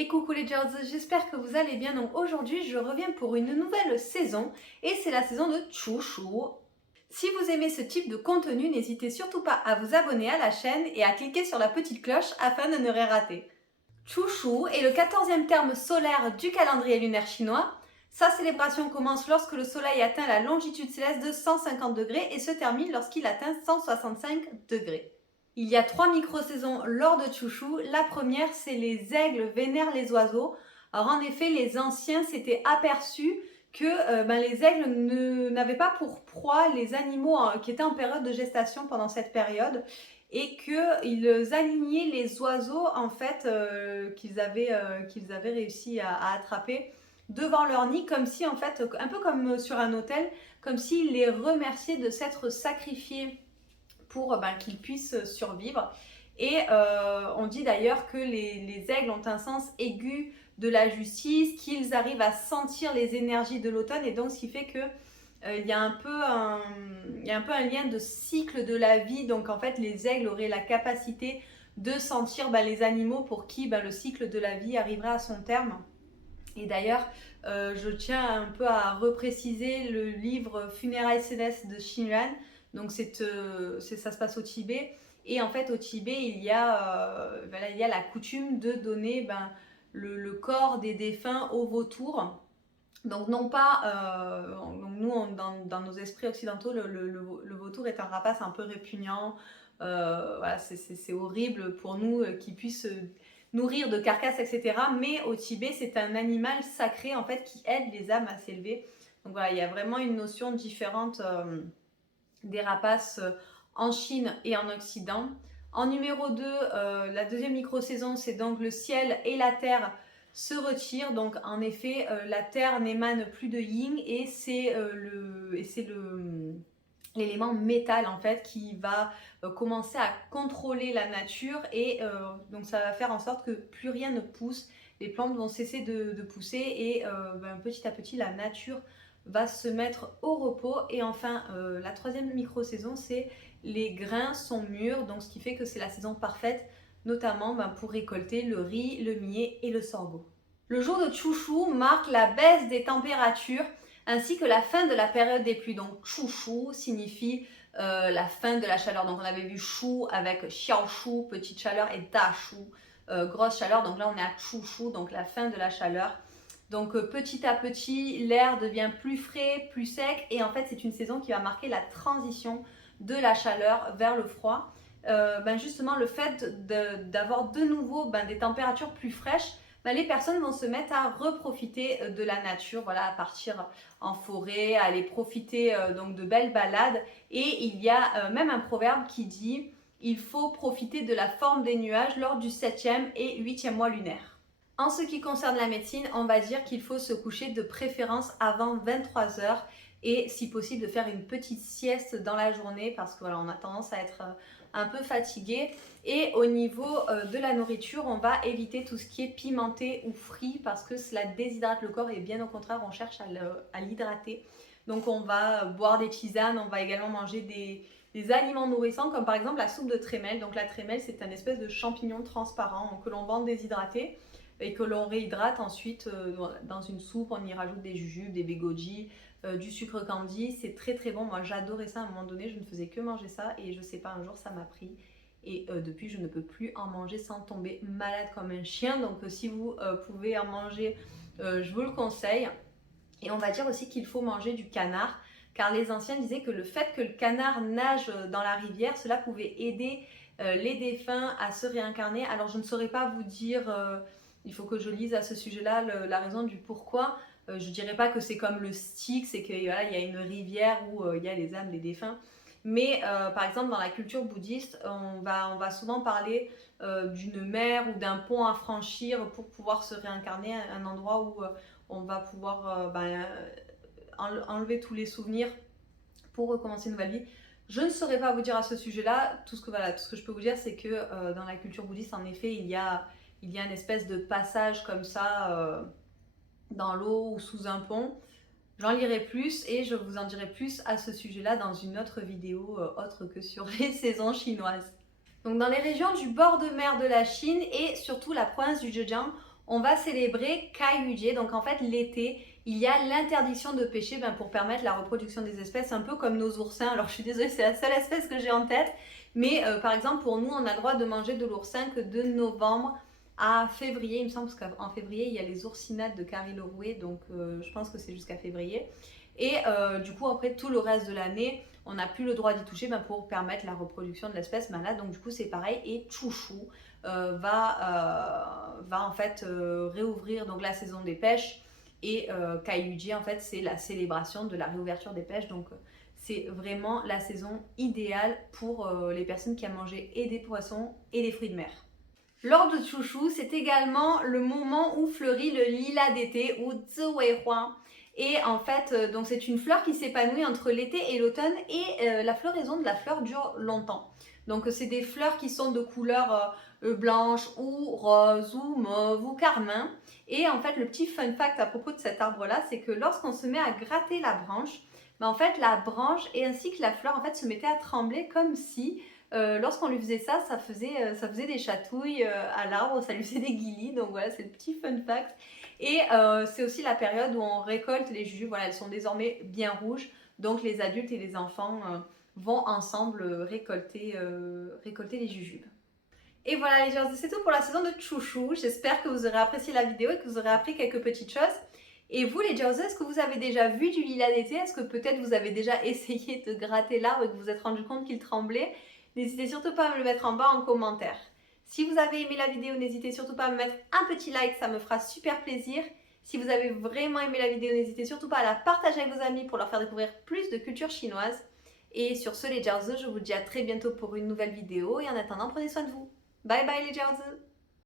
Et coucou les Georges, j'espère que vous allez bien. Donc aujourd'hui, je reviens pour une nouvelle saison et c'est la saison de Chouchou. Si vous aimez ce type de contenu, n'hésitez surtout pas à vous abonner à la chaîne et à cliquer sur la petite cloche afin de ne rien rater. Chouchou est le 14e terme solaire du calendrier lunaire chinois. Sa célébration commence lorsque le soleil atteint la longitude céleste de 150 degrés et se termine lorsqu'il atteint 165 degrés. Il y a 3 micro-saisons lors de Chouchou. La première, c'est les aigles vénèrent les oiseaux. Alors en effet, les anciens s'étaient aperçus que les aigles n'avaient pas pour proie les animaux qui étaient en période de gestation pendant cette période et qu'ils alignaient les oiseaux en fait qu'ils avaient réussi à attraper devant leur nid, comme si en fait, un peu comme sur un autel, comme s'ils les remerciaient de s'être sacrifiés pour qu'ils puissent survivre. Et on dit d'ailleurs que les aigles ont un sens aigu de la justice, qu'ils arrivent à sentir les énergies de l'automne, et donc ce qui fait que il y a un peu un lien de cycle de la vie. Donc en fait, les aigles auraient la capacité de sentir les animaux pour qui le cycle de la vie arrivera à son terme. Et d'ailleurs, je tiens un peu à repréciser le livre Funérailles célestes de Xin Yuan. Donc ça se passe au Tibet. Et en fait, au Tibet, il y a la coutume de donner le corps des défunts aux vautours. Donc non pas, donc nous dans nos esprits occidentaux, le vautour est un rapace un peu répugnant. Voilà, c'est horrible pour nous qui puisse nourrir de carcasses, etc. Mais au Tibet, c'est un animal sacré en fait qui aide les âmes à s'élever. Donc voilà, il y a vraiment une notion différente des rapaces en Chine et en Occident. En numéro 2, la deuxième micro-saison, c'est donc le ciel et la terre se retirent. Donc en effet, la terre n'émane plus de yin et c'est l'élément métal en fait qui va commencer à contrôler la nature et donc ça va faire en sorte que plus rien ne pousse, les plantes vont cesser de pousser et petit à petit la nature va se mettre au repos. Et enfin la troisième micro-saison, c'est les grains sont mûrs, donc ce qui fait que c'est la saison parfaite notamment pour récolter le riz, le millet et le sorgho. Le jour de Chouchou marque la baisse des températures ainsi que la fin de la période des pluies. Donc Chouchou signifie la fin de la chaleur. Donc on avait vu Chou avec Xiaoshu, petite chaleur, et Dachou, grosse chaleur. Donc là on est à Chouchou, donc la fin de la chaleur. Donc petit à petit, l'air devient plus frais, plus sec, et en fait c'est une saison qui va marquer la transition de la chaleur vers le froid. Justement, le fait d'avoir de nouveau des températures plus fraîches, les personnes vont se mettre à reprofiter de la nature, voilà, à partir en forêt, à aller profiter donc de belles balades. Et il y a même un proverbe qui dit « Il faut profiter de la forme des nuages lors du 7e et 8e mois lunaire ». En ce qui concerne la médecine, on va dire qu'il faut se coucher de préférence avant 23 heures et si possible de faire une petite sieste dans la journée parce que voilà, on a tendance à être un peu fatigué. Et au niveau de la nourriture, on va éviter tout ce qui est pimenté ou frit parce que cela déshydrate le corps et bien au contraire on cherche à l'hydrater. Donc on va boire des tisanes, on va également manger des aliments nourrissants comme par exemple la soupe de trémel. Donc la trémel, c'est un espèce de champignon transparent que l'on vend déshydraté et que l'on réhydrate ensuite dans une soupe. On y rajoute des jujubes, des bégoji, du sucre candy. C'est très très bon. Moi j'adorais ça à un moment donné, je ne faisais que manger ça et je sais pas, un jour ça m'a pris et depuis je ne peux plus en manger sans tomber malade comme un chien. Donc si vous pouvez en manger, je vous le conseille. Et on va dire aussi qu'il faut manger du canard car les anciens disaient que le fait que le canard nage dans la rivière, cela pouvait aider les défunts à se réincarner. Alors je ne saurais pas vous dire, il faut que je lise à ce sujet-là la raison du pourquoi. Je ne dirais pas que c'est comme le Styx, c'est qu'il y a une rivière où il y a les âmes des défunts. Mais par exemple dans la culture bouddhiste, on va souvent parler d'une mer ou d'un pont à franchir pour pouvoir se réincarner, un endroit où on va pouvoir enlever tous les souvenirs pour recommencer une nouvelle vie. Je ne saurais pas vous dire à ce sujet-là. Tout ce que je peux vous dire, c'est que dans la culture bouddhiste, en effet, il y a une espèce de passage comme ça dans l'eau ou sous un pont. J'en lirai plus et je vous en dirai plus à ce sujet-là dans une autre vidéo autre que sur les saisons chinoises. Donc dans les régions du bord de mer de la Chine et surtout la province du Zhejiang, on va célébrer Kaiyuji. Donc en fait, l'été, il y a l'interdiction de pêcher pour permettre la reproduction des espèces, un peu comme nos oursins. Alors je suis désolée, c'est la seule espèce que j'ai en tête. Mais par exemple, pour nous, on a le droit de manger de l'oursin que de novembre à février. Il me semble qu'en février, il y a les oursinades de Cariloroué. Donc je pense que c'est jusqu'à février. Et du coup, après, tout le reste de l'année, on n'a plus le droit d'y toucher pour permettre la reproduction de l'espèce malade. Donc du coup, c'est pareil. Et Chouchou va en fait réouvrir donc, la saison des pêches. Et Kaiyuji, en fait, c'est la célébration de la réouverture des pêches. Donc c'est vraiment la saison idéale pour les personnes qui aiment manger et des poissons et des fruits de mer. Lors de Chouchou, c'est également le moment où fleurit le lilas d'été ou Ziweihua. Et en fait, donc c'est une fleur qui s'épanouit entre l'été et l'automne et la floraison de la fleur dure longtemps. Donc c'est des fleurs qui sont de couleur blanche ou rose ou mauve ou carmin. Et en fait, le petit fun fact à propos de cet arbre-là, c'est que lorsqu'on se met à gratter la branche, en fait, la branche et ainsi que la fleur en fait, se mettaient à trembler comme si lorsqu'on lui faisait ça, ça faisait des chatouilles à l'arbre, ça lui faisait des guilis. Donc voilà, c'est le petit fun fact. Et c'est aussi la période où on récolte les jujubes. Voilà, elles sont désormais bien rouges. Donc les adultes et les enfants vont ensemble récolter les jujubes. Et voilà les gens, c'est tout pour la saison de Chouchou. J'espère que vous aurez apprécié la vidéo et que vous aurez appris quelques petites choses. Et vous les Jaws, est-ce que vous avez déjà vu du lilas d'été? Est-ce que peut-être vous avez déjà essayé de gratter l'arbre et que vous vous êtes rendu compte qu'il tremblait? N'hésitez surtout pas à me le mettre en bas en commentaire. Si vous avez aimé la vidéo, n'hésitez surtout pas à me mettre un petit like, ça me fera super plaisir. Si vous avez vraiment aimé la vidéo, n'hésitez surtout pas à la partager avec vos amis pour leur faire découvrir plus de culture chinoise. Et sur ce les Jaws, je vous dis à très bientôt pour une nouvelle vidéo et en attendant, prenez soin de vous. Bye bye les Jaws!